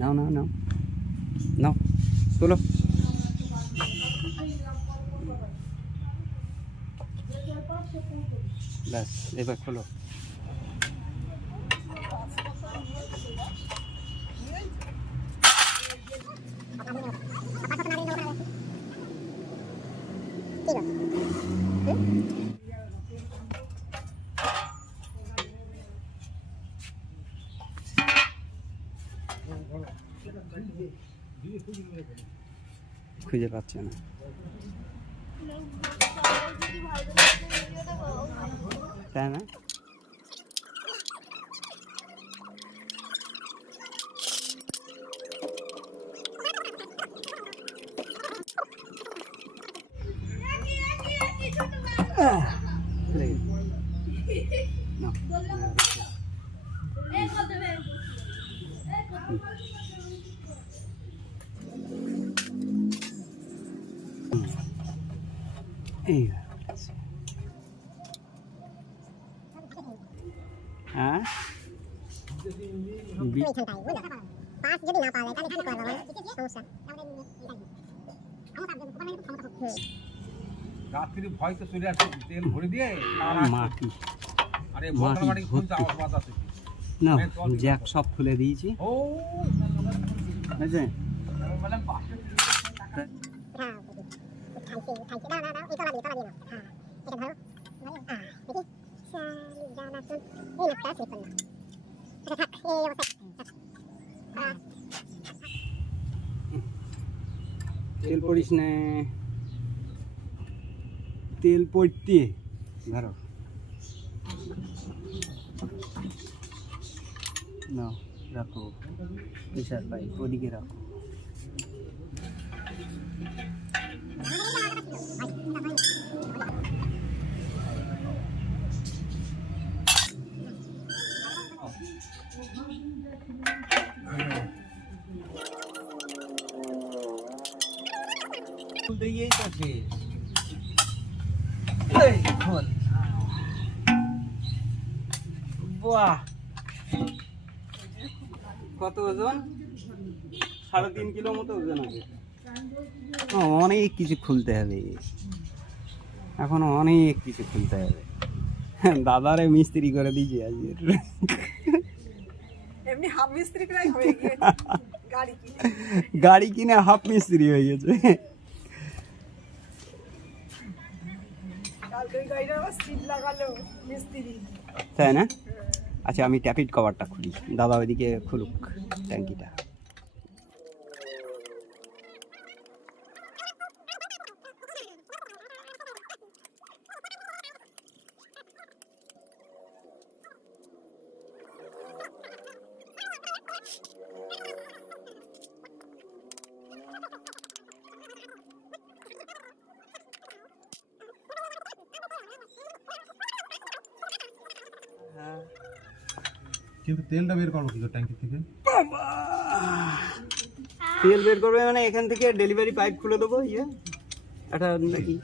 নাও নাও নাও নাও তোলো। ব্যাস এবার খোলো। খুঁজে পাচ্ছে না। তাই না? এই হ্যাঁ রাত্রি ভয় তো চলে আসে, তেল ভরে দিয়ে মাটি আরে মোটামুটি খুলতে আওয়াজ আছে না, জ্যাক সব খুলে দিয়েছি। ও বুঝলে বললাম পাশে তেল পড়িস না, তেল পড়তে ধরো না, রাখো প্রেশার পাইপ ওদিকে রাখো। দিয়েই তো শেষ। বাহ, কত ওজন? 3.5 কিলো মতো ওজন হবে। অনেক কিছু খুলতে হবে এখনো, অনেক কিছু খুলতে হবে। দাদারে মিস্ত্রি করে দিয়েছি আজকে। এমনি হাফ মিস্ত্রি প্রায় হয়ে গিয়েছে, গাড়ি কিনে হাফ মিস্ত্রি হয়ে গেছে। কালকে ওই গাড়িটা আবার সিট লাগালো মিস্ত্রি। তাই না? আচ্ছা আমি ট্যাপিট কভারটা খুলি, দাদা ওইদিকে খুলুক ট্যাঙ্কিটা। কিন্তু তেলটা বের করবো কি ট্যাঙ্কি থেকে? তেল বের করবে মানে এখান থেকে ডেলিভারি পাইপ খুলে দেবো। ইয়ে এটা নাকি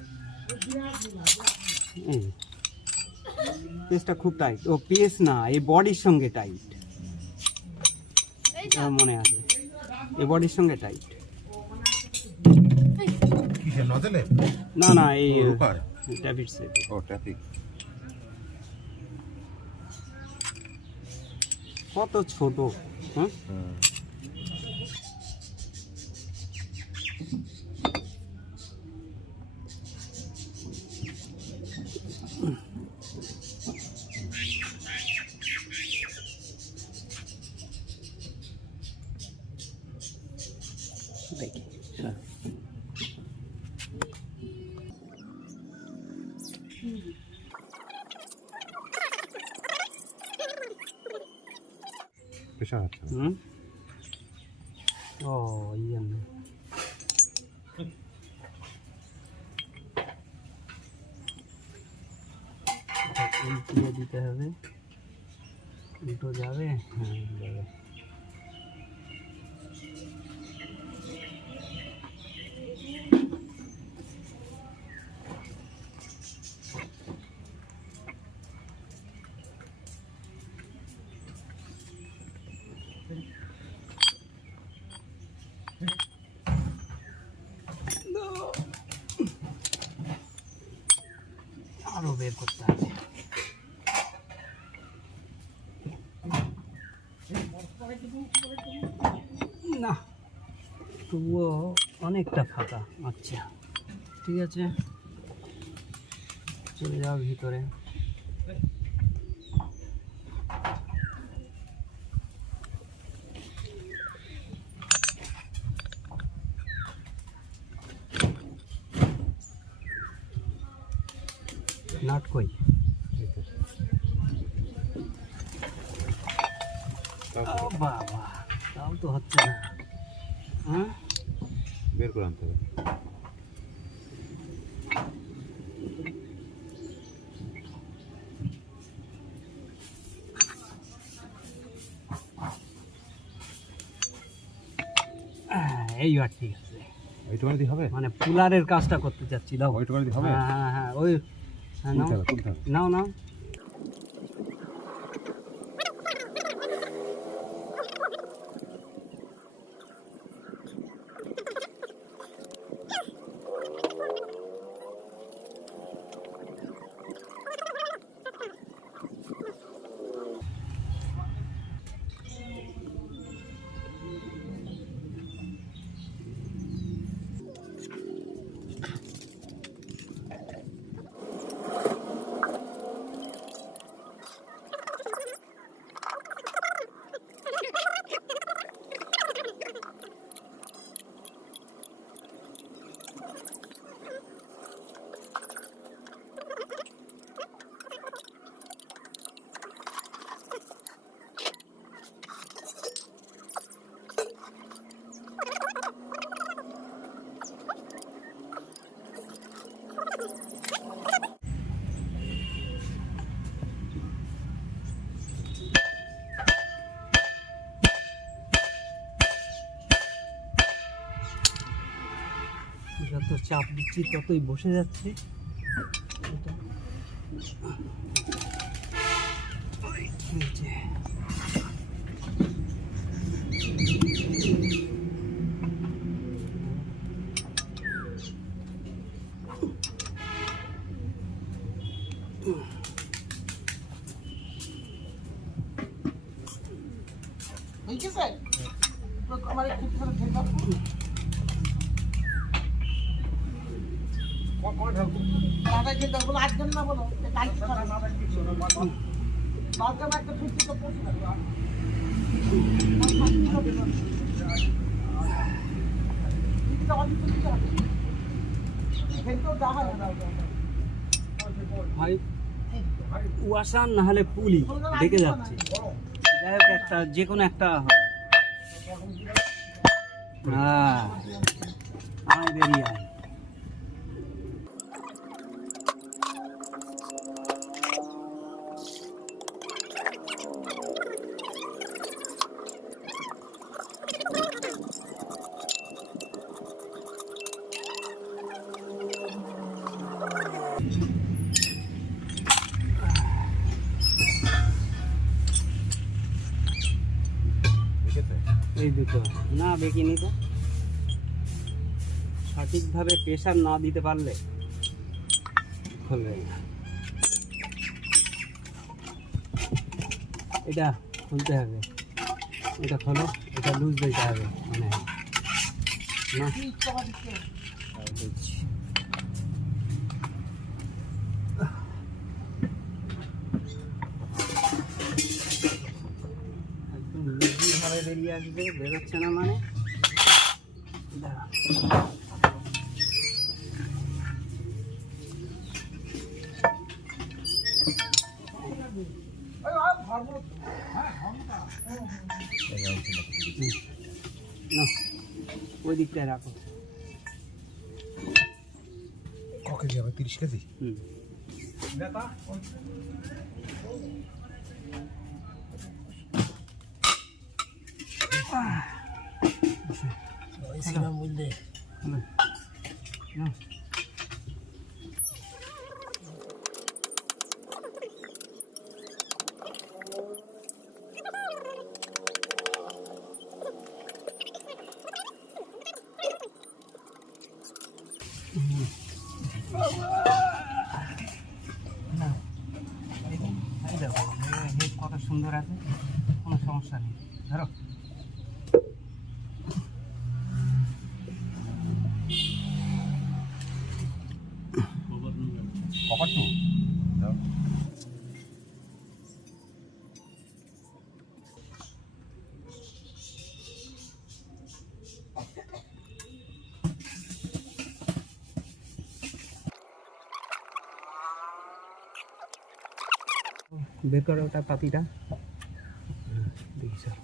পেসটা খুব টাইট। ও পেস না, এই বডির সঙ্গে টাইট, মনে আছে, এই বডির সঙ্গে টাইট। কিসের নজলে? না না, এই রুকার ট্যাপিট সেট। ও ট্রাফিক। কত ছোট, হ্যাঁ দেখি প্রেশার আছে। ও ইয়ে না, উল্টিয়ে দিতে হবে। উল্টো যাবে? হ্যাঁ যাবে। বের করতে হবে। না, তবুও অনেকটা ফাঁকা। আচ্ছা ঠিক আছে, চলে যাও ভিতরে। নাট কই? ও বাবা, তাও তো হচ্ছে না। হ্যাঁ, বের করে আনতে হবে। এইবার ঠিক আছে। ওইটুকানি দিয়ে হবে? মানে পুলারের কাজটা করতে চাচ্ছি। দাও। ওইটুকানি দিয়ে হবে? হ্যাঁ হ্যাঁ হ্যাঁ, ওই হ্যাঁ, নাও তুলতে হবে। নাও নাও। যত চাপ দিচ্ছি ততই বসে যাচ্ছে। এই যে। হয় ওয়াসার না হলে পুলি দেখে যাচ্ছে। যাই হোক, একটা যে কোনো একটা হবে। হ্যাঁ, আয় বেরিয়ে আয়। এই দুটো না বেকিনি তো, সঠিকভাবে প্রেসার না দিতে পারলে খুলবে না। এটা খুলতে হবে, এটা খোলো, এটা লুজ দিতে হবে মানে না। বুঝছি। একদম লুজভাবে বেরিয়ে আসবে, বেরোচ্ছে না মানে দাঁড়া। না, ওই দিকটায় রাখো। ক কেজি হবে? 30 কেজি? হুম, আছে, কোনো সমস্যা নেই। ধরো কপার টু দাও। বের করো ওটা পাতিটা, দেখি স্যার।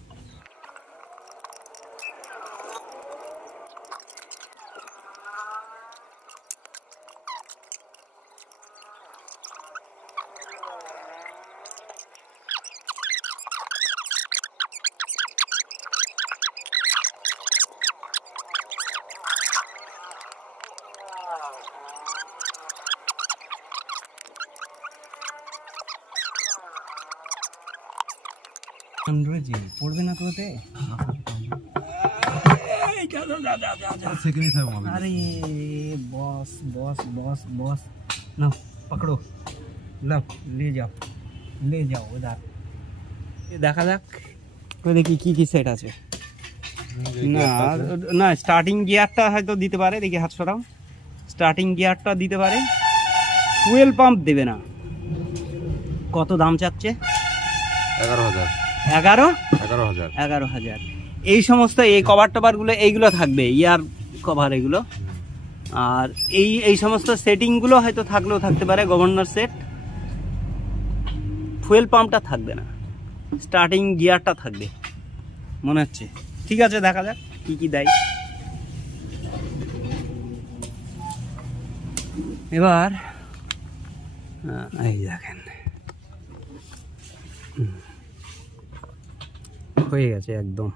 রয়েছে পড়বে না তো ওতে? সেকেন্ডই থাকবো আমি। अरे बॉस बॉस बॉस बॉस लो पकड़ो, लो ले जाओ उधर। ये দেখা যাক, কই দেখি কি কি সেট আছে। না না, স্টার্টিং গিয়ারটা হয়তো দিতে পারে, দেখি হাত সরাও। স্টার্টিং গিয়ারটা দিতে পারে, ফুয়েল পাম্প দেবে না। কত দাম চাচ্ছে? 11,000 11,000 11,000। এই সমস্ত এই কভার টভারগুলো এইগুলো থাকবে, ইয়ার কভার এগুলো। আর এই সমস্ত সেটিংগুলো হয়তো থাকলেও থাকতে পারে, গভর্নর সেট। ফুয়েল পাম্পটা থাকবে না, স্টার্টিং গিয়ারটা থাকবে মনে হচ্ছে। ঠিক আছে, দেখা যাক কি কি দেয়। এবার এই দেখেন হয়ে গেছে একদম।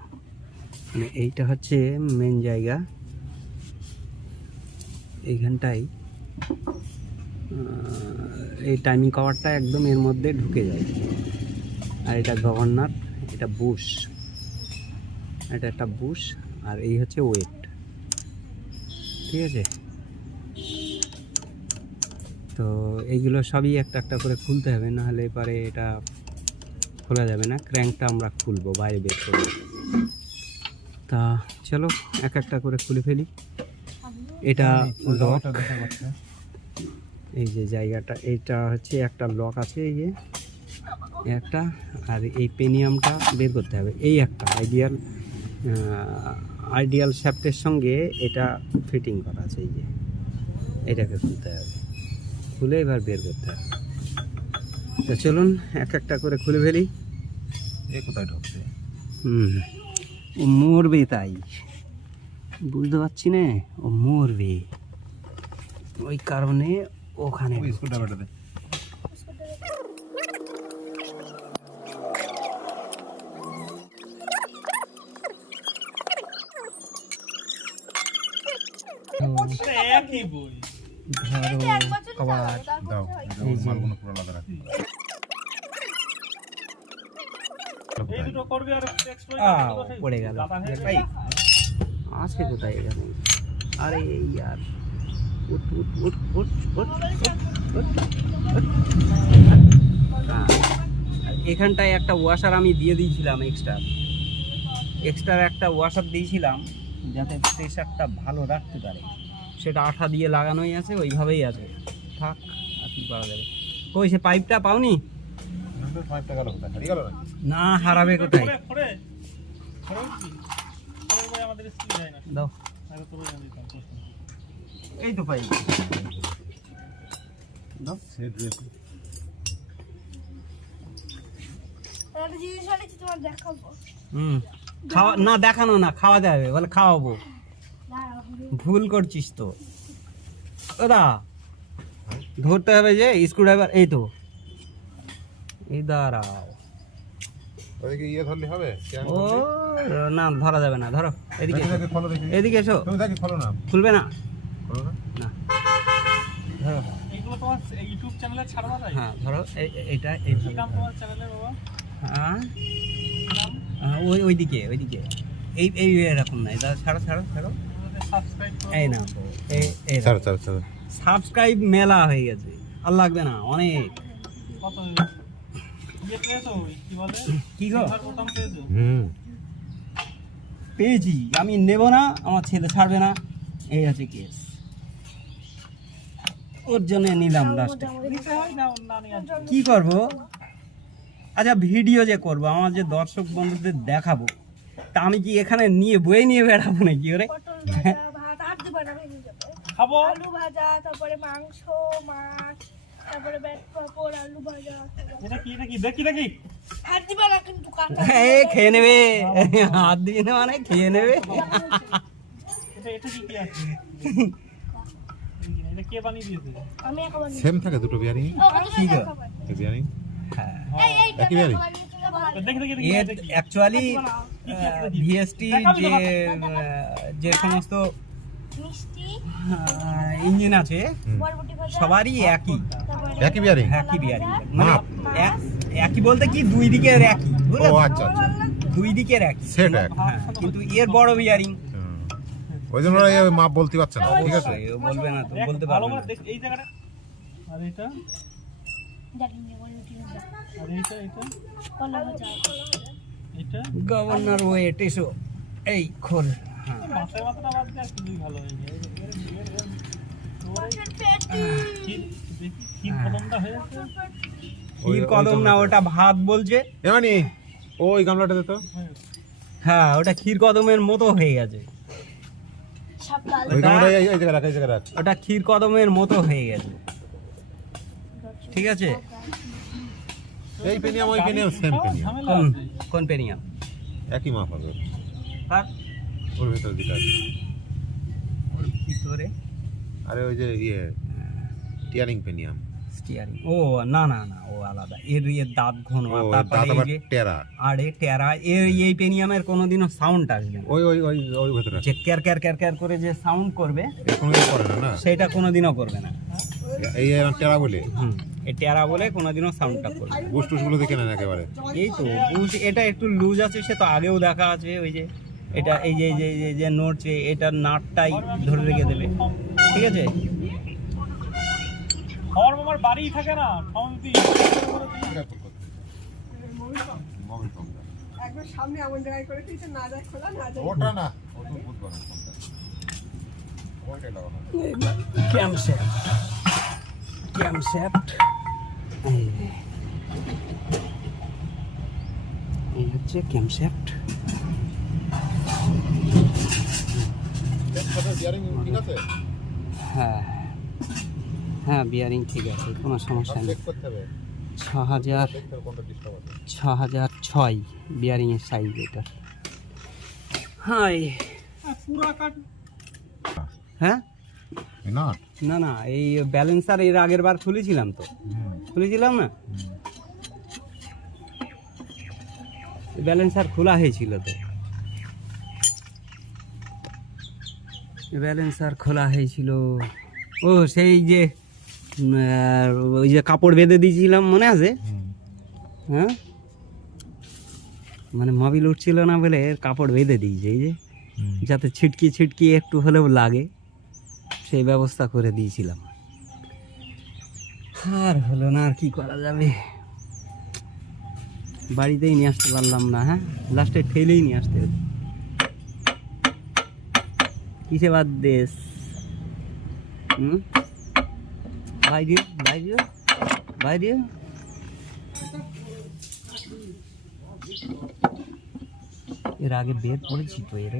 মানে এইটা হচ্ছে মেন জায়গা, এইখানটাই এই টাইমিং কভারটা একদম এর মধ্যে ঢুকে যায়। আর এটা গভর্নর, এটা বুশ, এটা একটা বুশ, আর এই হচ্ছে ওয়েট। ঠিক আছে, তো এইগুলো সবই একটা একটা করে খুলতে হবে, নাহলে পরে এটা খোলা যাবে না। ক্র্যাঙ্কটা আমরা খুলবো, বাইরে বের করবো। তা চলো এক একটা করে খুলে ফেলি। এটা লক, এই যে জায়গাটা, এটা হচ্ছে একটা লক আছে, এই যে একটা। আর এই পেনিয়ামটা বের করতে হবে, এই একটা আইডিয়াল শ্যাফটের সঙ্গে এটা ফিটিং করা আছে, এই যে এটাকে খুলতে হবে। খুলে এবার বের করতে হবে। তো চলুন এক একটা করে খুলে ফেলি। এ কোথায় ঢুকছে? ও মরবে, তাই বুঝতে পারছি না, ও মরবে, ওই কারণে ওখানে ওই স্ক্রুড্রাইভারটা দে। ধরো কভার, দাও, এটা ওর মালগুলো পুরো আলাদা রাখি। পড়ে গেল আছে কোথায় এখানে? আরে ইয়ার, উঠ উঠ উঠ উঠ উঠ উঠ উঠ। এখানটায় একটা ওয়াশার আমি দিয়ে দিয়েছিলাম, এক্সট্রা একটা ওয়াশার দিয়েছিলাম, যাতে প্রেশারটা ভালো রাখতে পারে। সেটা আঠা দিয়ে লাগানোই আছে, ওইভাবেই আছে, থাক, আর কি করা যাবে। কই সে পাইপটা পাওনি? পাইপটা গেল কোথায়? হারিয়ে গেল না? না, হারাবে কোথায়? দাও, এই তো পাইপ দাও। সেট রয়েছে। একটা জিনিস আনেছি তোমার দেখাবো। খাওয়া না, দেখানো না, খাওয়াতে হবে, বলে খাওয়াবো। ভুল করছিস তো ওদা, ধরতে হবে যে স্ক্রুড্রাইভার। এই তো, এই দাঁড়াও, ওইদিকে ইয়ে ধরলে হবে? ও না, ধরা যাবে না। ধরো এদিকে, দেখি খোলো দেখি। এদিকে এসো। তুমি দেখি খোলো না। খুলবে না, খোলো না। না ধরো। এইগুলো তোমার ইউটিউব চ্যানেলে ছাড়বা তাই? হ্যাঁ ধরো, এইটা কি নাম তোমার চ্যানেলের বাবা? হ্যাঁ নাম? ওইদিকে এই এরকম না, এটা ছাড়ো ছাড়ো ছাড়ো। সাবস্ক্রাইব করো। এই না, এই ছাড়ো ছাড়ো ছাড়ো। সাবস্ক্রাইব মেলা হয়ে গেছে, আর লাগবে না অনেক। কত ইয়ে পেয়েছো কি বলে কি গো? silver বোতাম পেয়েছো? পেয়েছি, আমি নেব না, আমার ছেলে ছাড়বে না, এই আছে কেস। ওর জন্য নিলাম লাস্টে। নিতে হয় না না নিয়ে আসো। কি করব? আচ্ছা ভিডিও যে করব, আমার যে দর্শক বন্ধুদের দেখাবো, তা আমি কি এখানে নিয়ে বয়ে নিয়ে বেড়াবো নাকি ওরে? পটল ভাজা, ভাত আর দিবা না ভেঙে যাবে। খাবো আলু ভাজা, তারপরে মাংস, মাছ, তারপরে ব্যাট পাপড়, আলু ভাজা। এটা কি দেখি দেখি হাত দিবা না কিন্তু কাঁচা। এ খেয়ে নেবে, হাত দিয়ে না মানে খেয়ে নেবে। এটা কি কি আছে এটা কে বানিয়ে দিয়েছে? আমি একেবারে সেম থাকে দুটো বিয়ারিং কি গো? এই বিয়ারিং হ্যাঁ, একই বিয়ারিং দেখি দেখি এর দেখি অ্যাকচুয়ালি ভিএসটি যে সমস্ত মিষ্টি, ইঞ্জিন আছে বরবটি ভাজা, সবারই একই তারপরে একই বিয়ারিং একই বিয়ারিং, মাপ? একই বলতে কি দুই দিকের একই, ও বুঝলে? আচ্ছা আচ্ছা দুই দিকের একই, সেট এক হ্যাঁ, কিন্তু এর বড় বিয়ারিং। ওই জন্য ওরা এই মাপ বলতে পারছে না ঠিক আছে অবশ্যই, ও বলবে না তো, দেখ, বলতে ভালো পারবে করে না। দেখ এই জায়গাটা আর এটা জানি না বরবটি ভাজা, আর এটা কলা ভাজা। এটা গভর্নর ওয়েট এসো, এই খোল। হ্যাঁ, মাছের মাথাটা বাদ দিয়ে আর কিছুই ভালো হয়নি মাছের পেটি, ক্ষীর কদমটা হয়ে যাচ্ছে ক্ষীর কদম না, ওটা ভাত বলছে। এমানি ওই গামলাটা দে তো হ্যাঁ, ওটা ক্ষীর কদমের মতো হয়ে গেছে, সব লাল। ওই গামলাটা এই জায়গায় রাখ এই জায়গায় রাখ ওটা ক্ষীর কদমের মতো হয়ে গেছে, ঠিক আছে? এই পেনিয়াম ওই পেনিয়াম সেম পেনিয়াম ঝামেলা কোন আছে কোন পেরিয়াম? একই মাপ হবে তার ওর ভিতর দিকে আছে ওর ভিতরে আরে ওই যে ইয়ে টিয়ারিং পেনিয়াম স্টিয়ারিং। ও না না না, ও আলাদা, এর দাঁত ঘন, ও আর দাঁত তারপরে এই আবার যে টেরা আরে টেরা, এই পেনিয়ামের কোনোদিনও সাউন্ড আসবে না, ওই ওই ওই ওই ভিতরে যে ক্যার ক্যার ক্যার ক্যার করে যে সাউন্ড করবে কোনো করে না না সেটা কোনোদিনও করবে না। এই টেরা বলে এই টেরা বলে কোনোদিনও সাউন্ডটা করবে না। বুস্ট গুলো দেখে নেন একেবারে এই তো বুঝ, এটা একটু লুজ আছে, সে তো আগেও দেখা আছে, ওই যে এটা এই যে যে নড়ছে, এটা নাটটাই ধরে রেখে দেবে, ঠিক আছে? খড় আমার বাড়িই থাকে না সমিতি একবার সামনে এমন জায়গায় করে দিয়েছে, না যায় খোলা, না যায় ওটা না ও তো বুঝবো না কোনটা ওইটা লাগানো ক্যামশ্যাফট এই হচ্ছে ক্যামশ্যাফট। বিয়ারিং ঠিক আছে হ্যাঁ হ্যাঁ, বিয়ারিং ঠিক আছে, কোনো সমস্যা নেই। চেক করতে হবে 6000 দেখতে হবে কোনটা ডিস্টার্ব আছে 6006 বিয়ারিংয়ের সাইজ এটা। হাই, পুরা কাট হ্যাঁ এই না না না, এই ব্যালেন্সার এর আগের বার খুলেছিলাম তো, খুলেছিলাম না, ব্যালেন্সার খোলা হয়েছিল তো, ব্যালেন্সার খোলা হয়েছিল। ও সেই যে ওই যে কাপড় বেঁধে দিয়েছিলাম, মনে আছে? হ্যাঁ, মানে মোবিল উঠছিল না বলে এর কাপড় বেঁধে দিয়েছে, এই যে যাতে ছিটকি ছিটকি একটু হলেও লাগে, সেই ব্যবস্থা করে দিয়েছিলাম। আর হলো না, আর কি করা যাবে, বাড়িতেই নিয়ে আসতে পারলাম না। হ্যাঁ, লাস্টে ঠেলেই নিয়ে আসতে হলো। কিসে বাদ দেশ? বাইরে বাইরে বাইরে এর আগে বের করেছি তো এর,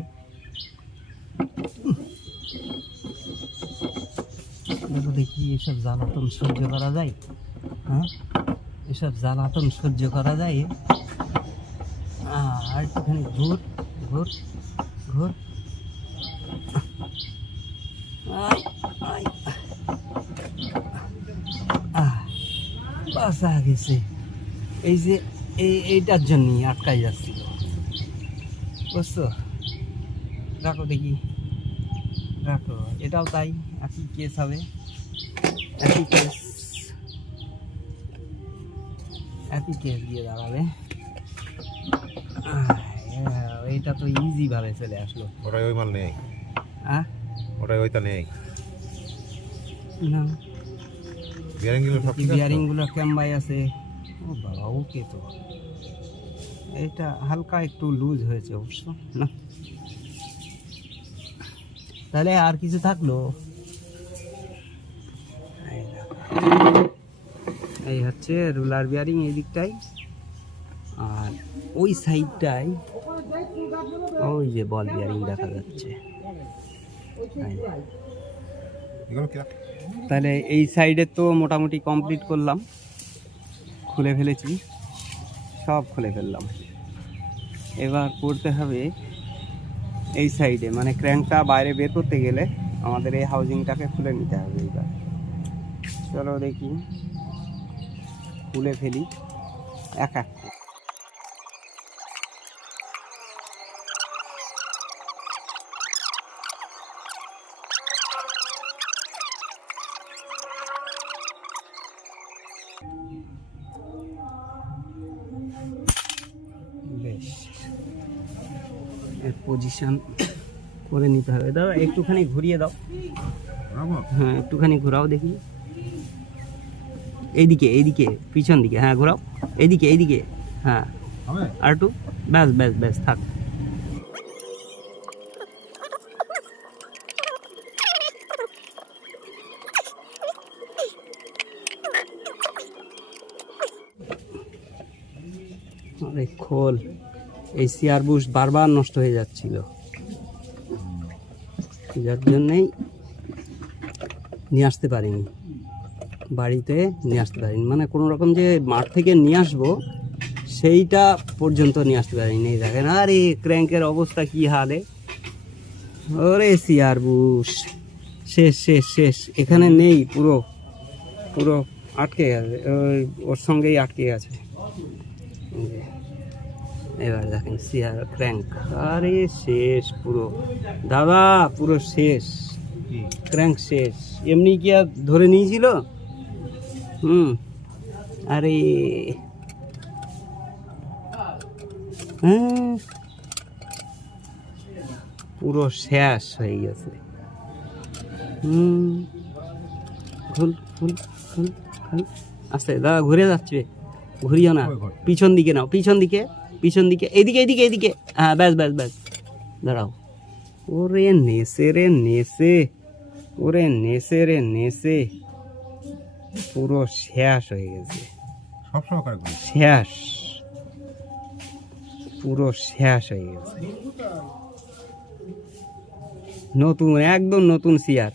দেখো দেখি এসব জ্বালাতন সহ্য করা যায়? হ্যাঁ, এসব জ্বালাতন সহ্য করা যায়? আর একটুখানি ঘুর ঘুর ঘুর, বাসা গেছে। এই যে এইটার জন্যই আটকাই যাচ্ছিল, বুঝছো? রাখো দেখি, রাখো, এটাও তাই, একই কেস হবে, একই কেস, একই কেস দিয়ে দাঁড়াবে। এইটা তো ইজি ভাবে চলে আসলো। ওটাই ওই মাল নেই ওটাই ওইটা নেই না, বিয়ারিং গুলো সব ঠিক আছে বিয়ারিং গুলো ক্যাম্বাই আছে, ও বাবা, ওকে তো এটা হালকা একটু লুজ হয়েছে অবশ্য না। তাহলে আর কিছু থাকলো? এই দেখো, এই হচ্ছে রুলার বিয়ারিং এই দিকটাই, আর ওই সাইডটাই ওই যে বল বিয়ারিং দেখা যাচ্ছে। এগুলো কি? তাহলে এই সাইডে তো মোটামুটি কমপ্লিট করলাম, খুলে ফেলেছি, সব খুলে ফেললাম। এবার করতে হবে এই সাইডে, মানে ক্র্যাঙ্কটা বাইরে বের করতে গেলে আমাদের এই হাউজিংটাকে খুলে নিতে হবে। এইবার চলো দেখি, খুলে ফেলি এক এক। বেশ, এর পজিশন করে নিতে হবে। দাদা একটুখানি ঘুরিয়ে দাও। হ্যাঁ একটুখানি ঘোরাও দেখি, এইদিকে এইদিকে পিছন দিকে, হ্যাঁ ঘোরাও, এইদিকে এইদিকে, হ্যাঁ আর একটু, ব্যাস ব্যাস ব্যাস থাক। আরে খোল, এই সিয়ার বুশ বারবার নষ্ট হয়ে যাচ্ছিল, যার জন্যেই নিয়ে আসতে পারিনি, বাড়িতে নিয়ে আসতে পারিনি, মানে কোনো রকম যে মাঠ থেকে নিয়ে আসবো সেইটা পর্যন্ত নিয়ে আসতে পারিনি। এই দেখেন আরে ক্র্যাঙ্কের অবস্থা কি হালে, ওরে সিয়ার বুশ শেষ শেষ শেষ, এখানে নেই, পুরো পুরো আটকে গেছে, ওর সঙ্গেই আটকে গেছে। এবার দেখেন সিয়ার ক্র্যাঙ্ক, আরে শেষ পুরো দাদা, পুরো শেষ, ক্র্যাঙ্ক শেষ। এমনি কি আর ধরে নিয়েছিল? আরে হ্যাঁ, পুরো শেষ হয়ে গেছে। খুল খুল খুল খুল, আস্তে দাদা, ঘুরে যাচ্ছে, ঘুরিও না, পিছন দিকে নাও, পিছন দিকে, পিছন দিকে, এইদিকে এইদিকে এইদিকে, হ্যাঁ ব্যাস ব্যাস ব্যাস, দাঁড়াও। ওরে নেসে রে নেসে, ওরে নেসে রে নেসে, পুরো শেষ হয়ে গেছে, সব সহকারে শেষ, পুরো শেষ হয়ে গেছে। নতুন, একদম নতুন সিয়ার,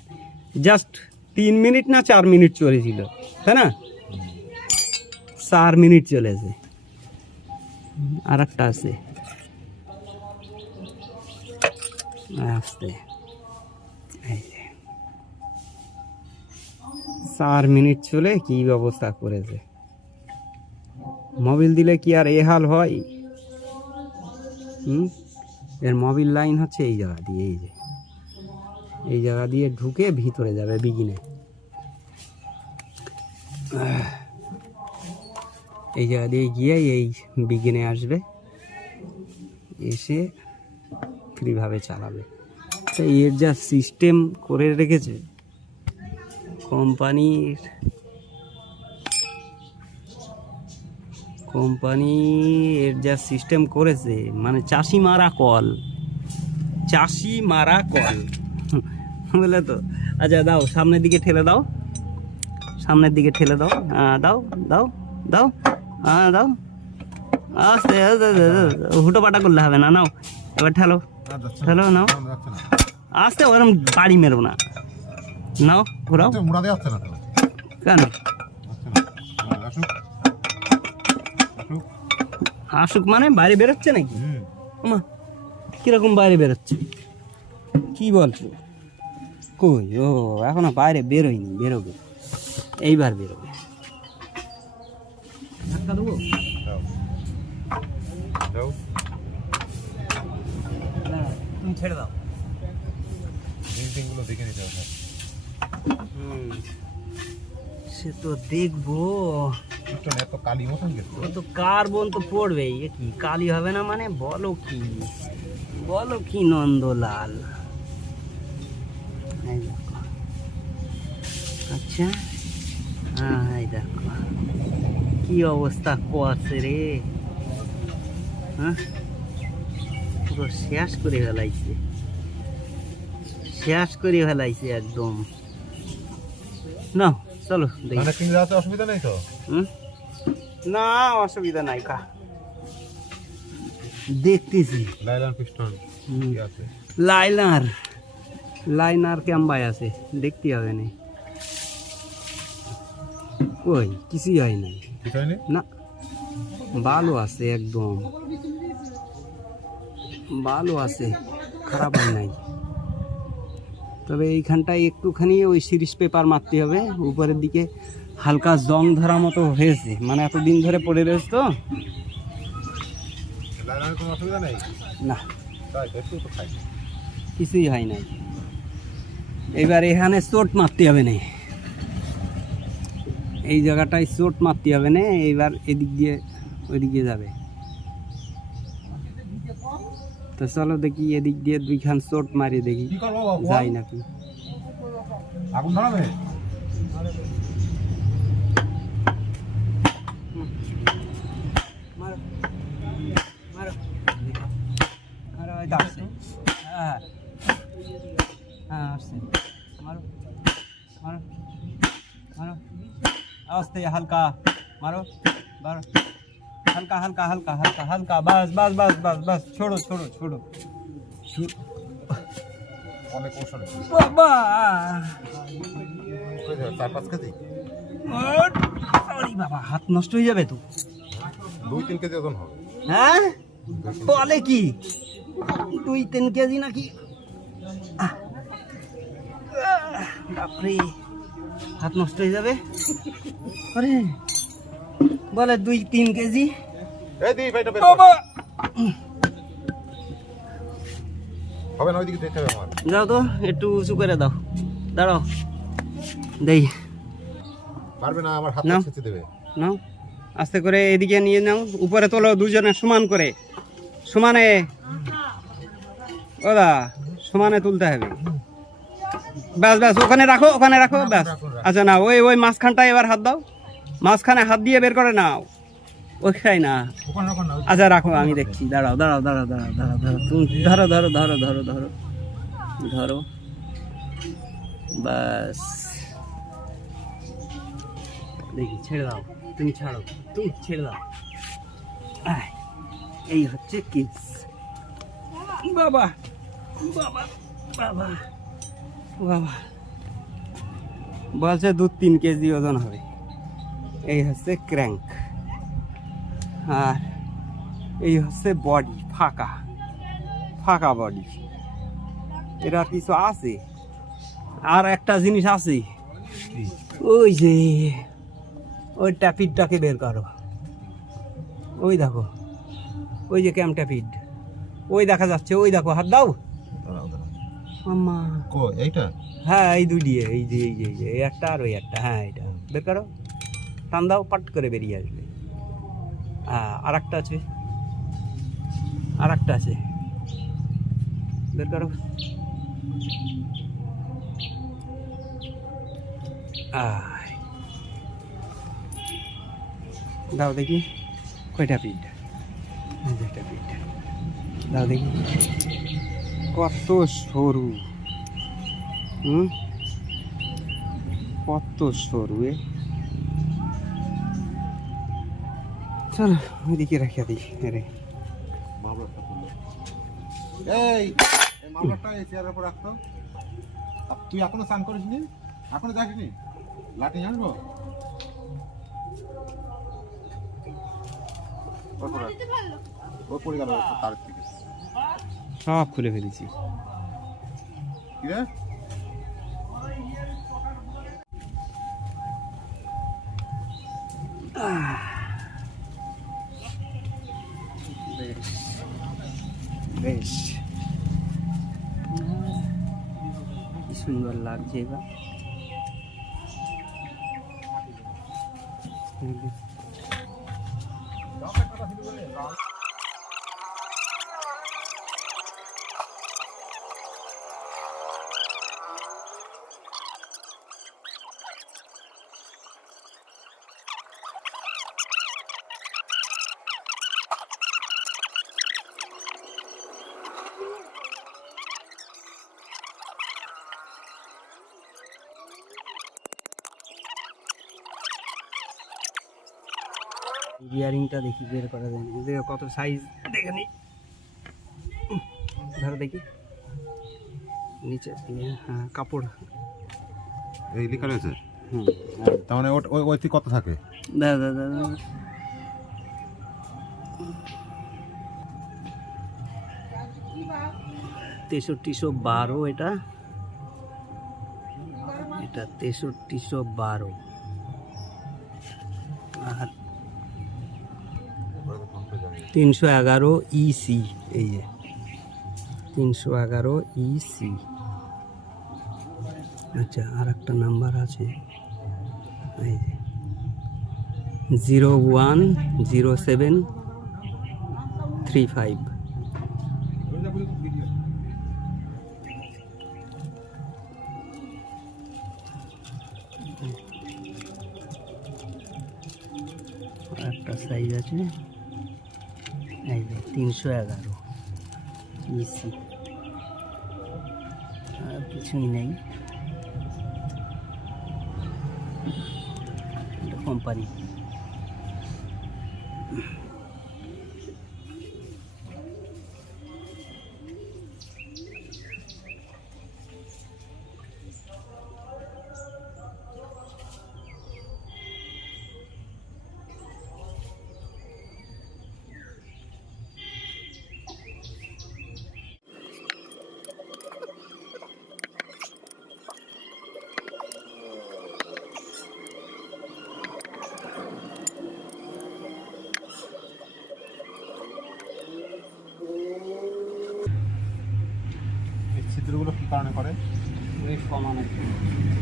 জাস্ট 3 মিনিট না 4 মিনিট চলেছিল, তাই না? 4 মিনিট চলেছে। আর একটা আছে, আস্তে, এই যে 4 মিনিট চলে কি ব্যবস্থা করেছে। মোবিল দিলে কি আর এ হাল হয়? এর মোবিল লাইন হচ্ছে এই জায়গা দিয়ে, এই যে এই জায়গা দিয়ে ঢুকে ভিতরে যাবে বিগিনে, এই জায়গা দিয়ে গিয়ে এই বিগিনে আসবে, এসে ফ্রিভাবে চালাবে। তো এর যা সিস্টেম করে রেখেছে কোম্পানি, এর যা সিস্টেম করেছে, মানে চাষি মারা কল, চাষি মারা কল বুঝলে তো। আচ্ছা দাও, সামনের দিকে ঠেলে দাও, সামনের দিকে ঠেলে দাও, দাও দাও দাও, হ্যাঁ দাও, আস্তে হুটো পাটা করলে হবে না, নাও এবার ঠেলো, ঠেলো, নাও আস্তে, ওরকম বাড়ি মেরো না, নাও ঘোরাও। কেন আসুক মানে বাইরে বেরোচ্ছে নাকি? মা কিরকম বাইরে বেরোচ্ছে, কি বলছো? কই, ও এখনো বাইরে বেরোয়নি, বেরোবে, এইবার বেরোবে। ধাক্কা দেবো, তুমি ছেড়ে দাও, দেখে নিতে হবে। সে তো দেখবো, এত কালি মতন গেছে, ও তো কার্বন তো পড়বেই, এ কি কালি হবে না মানে? বলো কি, বলো কি নন্দলাল, এই দেখো, আচ্ছা হ্যাঁ এই দেখো কি অবস্থা কোয়াছে রে, হ্যাঁ পুরো শেষ করে ফেলাইছে, শেষ করে ফেলাইছে একদম। না চলো দেখি। মানে কিনে যাওয়াতে অসুবিধা নেই তো? না অসুবিধা নাই কা, দেখতেছি লাইলান পিস্টন কি আছে? লাইনার, লাইনার ক্যাম্বাই আছে, দেখতে হবে না। ওই কিছুই হয় নাই, ঠিক হয়নি? না ভালো আছে, একদম ভালো আছে, খারাপ হয় নাই। তবে এইখানটায় একটুখানি ওই সিরিজ পেপার মারতে হবে, উপরের দিকে হালকা জং ধরা মতো হয়েছে, মানে এতদিন ধরে পড়ে রয়েছে তো। লাইলানের কোনো অসুবিধা নেই? না তাই তো, একটু তো খাই। কিছুই হয় নাই। এবার এখানে চোট মারতে হবে না, এই জায়গাটায় চোট মারতে হবে না। এইবার এদিক দিয়ে ওইদিক দিয়ে যাবে। তো চলো দেখি এদিক দিয়ে দুইখান চোট মারি দেখি কি করবো বাবু? যাই নাকি। আগুন ধরাবে? মারো মারো মারো, ওই তো আসছে। হ্যাঁ হ্যাঁ আসছে, মারো মারো মারো, আস্তে হালকা মারো, মারো হালকা হালকা হালকা হালকা হালকা, বাস বাস বাস বাস বাস, ছোড়ো ছোড়ো ছোড়ো। অনেক কৌশল। বাবা 4-5 কেজি? সরি বাবা, হাত নষ্ট হয়ে যাবে তো। 2-3 কেজি ওজন হবে। হ্যাঁ বলে কি 2-3 কেজি নাকি? বাপরে, হাত নষ্ট হয়ে যাবে। আরে বলে 2-3 কেজি। এই দি ভাইটা বের বাবা হবে না, ওইদিকে যেতে হবে আমার। যাও তো, একটু উঁচু করে দাও, দাঁড়াও দেই। পারবে না, আমার হাত নাও। ছেঁচে দেবে। নাও আস্তে করে এদিকে নিয়ে নাও, উপরে তোলো দুজনে সমান করে, সমানে ওদা সমানে তুলতে হবে। ব্যাস ব্যাস, ওখানে রাখো ওখানে রাখো, ব্যাস। আচ্ছা না, ওই ওই মাঝখানটায় এবার হাত দাও, মাঝখানে হাত দিয়ে বের করে নাও, ওইখানে না। ওখানে ওখানে না। আচ্ছা রাখো, আমি দেখছি, দাঁড়াও দাঁড়াও দাঁড়াও দাঁড়াও দাঁড়াও দাঁড়াও, তুমি ধরো ধরো ধরো ধরো ধরো ধরো, বাস। দেখি ছেড়ে দাও, তুমি ছাড়ো, তুমি ছেড়ে দাও। আয়, এই হচ্ছে কিস। বাবা বাবা বাবা বাবা, বলছে 2-3 কেজি ওজন হবে। এই হচ্ছে ক্র্যাঙ্ক, আর এই হচ্ছে বডি, ফাঁকা ফাঁকা বডি। এটা কিছু আছে, আর একটা জিনিস আছে, ওই যে ওই ট্যাপিডটাকে বের করো, ওই দেখো, ওই যে ক্যাম ট্যাপিড, ওই দেখা যাচ্ছে, ওই দেখো, হাত দাও দাঁড়াও, দাঁড়াও। মাম্মা। কো এইটা? হ্যাঁ এই দুই দিয়ে, এই যে এই যে এই যে, এই একটা আর ওই একটা, হ্যাঁ এটা বের করো, টান দাও, পাট করে বেরিয়ে আসবে। হ্যাঁ আর একটা আছে, আর একটা আছে, বের করো। আয় দাও দেখি, কয়টা পিঠ? একটা পিঠ দাও দেখি, কত সরু, কত সরু এ। চলো ওইদিকে রেখে দিই রে। মামলাটা তুলো। এই মামলাটা এই চেয়ারের উপর রাখতো। তুই এখনো স্নান করিসনি? এখনো যাসনি? লাঠি আনবো? ও পড়ে গেল তার থেকে। সব খুলে ফেলেছি। কি রে? বেশ বেশ, কি সুন্দর লাগছে এবার। বিয়ারিংটা দেখি বের করা যায় না, দেখো কত সাইজ দেখে নি, ধরো দেখি নিচে দিয়ে, হ্যাঁ কাপড়, এই লিখা রয়েছে, হুম তার মানে ওই কত থাকে? দাদা দাদা 6312, এটা 6312, আর 311 ইসি, এই যে 311 ইসি। আচ্ছা, আর একটা নাম্বার আছে, এই যে 010735। একটা সাইজ আছে, এই যে 311 ইসি, আর কিছুই নেই, এটা কোম্পানি। এই ছিদ্রগুলো কি কারণে করে? ওয়েট কমানো,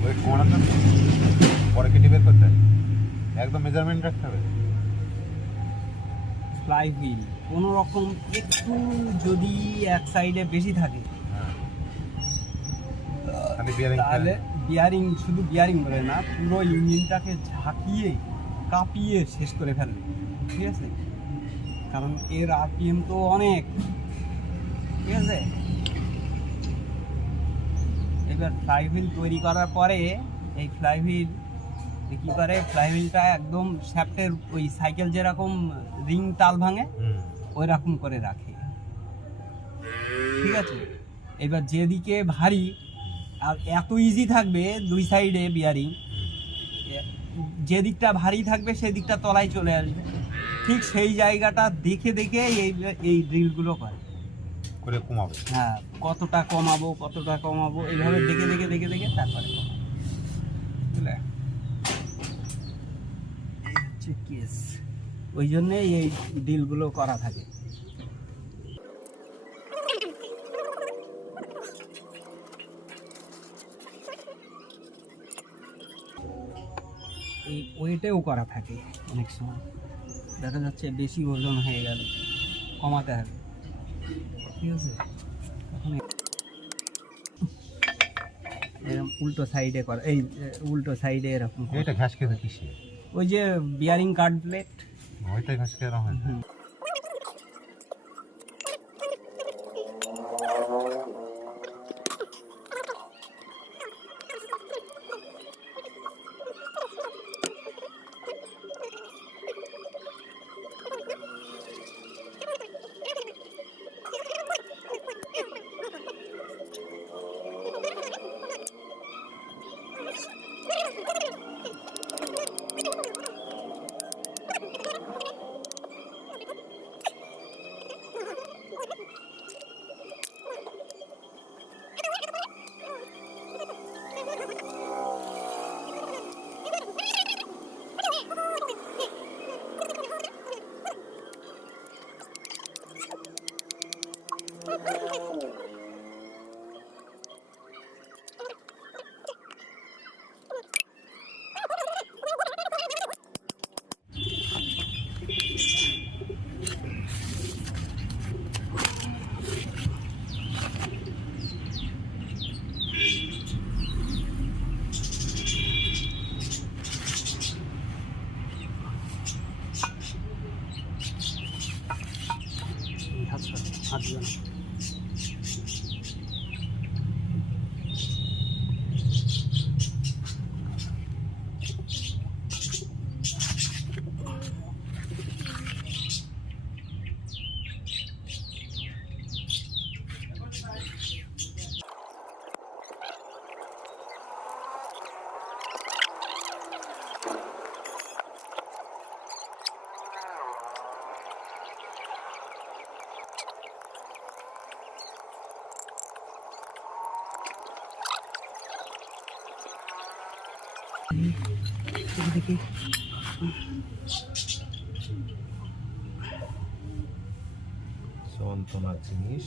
ওয়েট কমানোর জন্য। পরে কেটে বের করতে হয়, একদম মেজারমেন্ট রাখতে হবে। ফ্লাই হুইল কোনো রকম একটু যদি এক সাইডে বেশি থাকে, হ্যাঁ, খালি বিয়ারিং তাহলে বিয়ারিং, শুধু বিয়ারিং বলে না, পুরো ইঞ্জিনটাকে ঝাঁকিয়ে কাঁপিয়ে শেষ করে ফেলবে, ঠিক আছে? কারণ এর আরপিএম তো অনেক, ঠিক আছে? এবার ফ্লাই হুইল তৈরি করার পরে এই ফ্লাই হুইল কী করে, ফ্লাই হুইলটা একদম শ্যাফটের ওই সাইকেল যেরকম রিং তাল ভাঙে ওই রকম করে রাখে, ঠিক আছে? এবার যেদিকে ভারী আর এত ইজি থাকবে দুই সাইডে বিয়ারিং, যেদিকটা ভারী থাকবে সেদিকটা তলায় চলে আসবে, ঠিক সেই জায়গাটা দেখে দেখে এই ড্রিলগুলো করে কমাবে। হ্যাঁ, কতটা কমাবো এইভাবে দেখে দেখে দেখে দেখে তারপরে কমাবো, বুঝলে? এই হচ্ছে কেস, ওই জন্যেই এই ডিলগুলো করা থাকে। এই ওয়েটেও করা থাকে, অনেক সময় দেখা যাচ্ছে বেশি ওজন হয়ে গেল, কমাতে হবে, ঠিক আছে? তখন এরকম উল্টো সাইডে করা, এই উল্টো সাইডে এরকম করা। এটা ঘাস খেতে কিসে? ওই যে বিয়ারিং কার্ড প্লেট, ওইটাই ঘাস খেয়ে হয়। দেখি যন্ত্রণার জিনিস।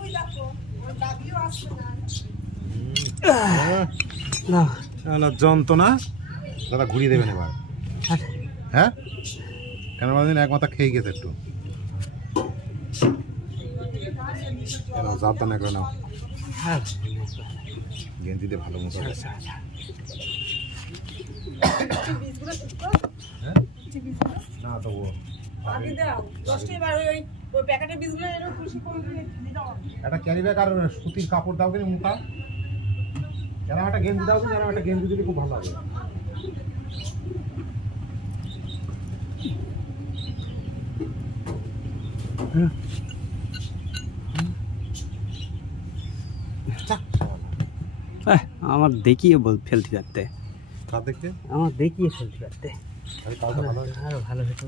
ওই দেখো ওর দাদিও আসছে না না যন্ত্রণা দাদা ঘুরিয়ে দেবেন এবার। হ্যাঁ কেন বলদিন এক মাথা খেয়ে গেছে একটু। যাবো না কেন গেঞ্জি দিয়ে ভালো মতো বীজগুলো ঠিক করো। হ্যাঁ? ঠিক বীজগুলো না তো ও আগে দাও 10টা এবার ওই ওই প্যাকেটের বীজগুলো এরকম খুশি করে দিয়ে দাও একটা ক্যারি ব্যাগ আর সুতির কাপড় দাও কিনা মোটা, এরকম একটা গেঞ্জি দাও কিনা, এরকম একটা গেঞ্জি দিলে খুব ভালো হবে। আমার দেখিয়ে ফেলতে পারতে, কার দেখতে আমার দেখিয়ে ফেলতে পারতে আমি কাউকে ভালো আরো ভালো হতো।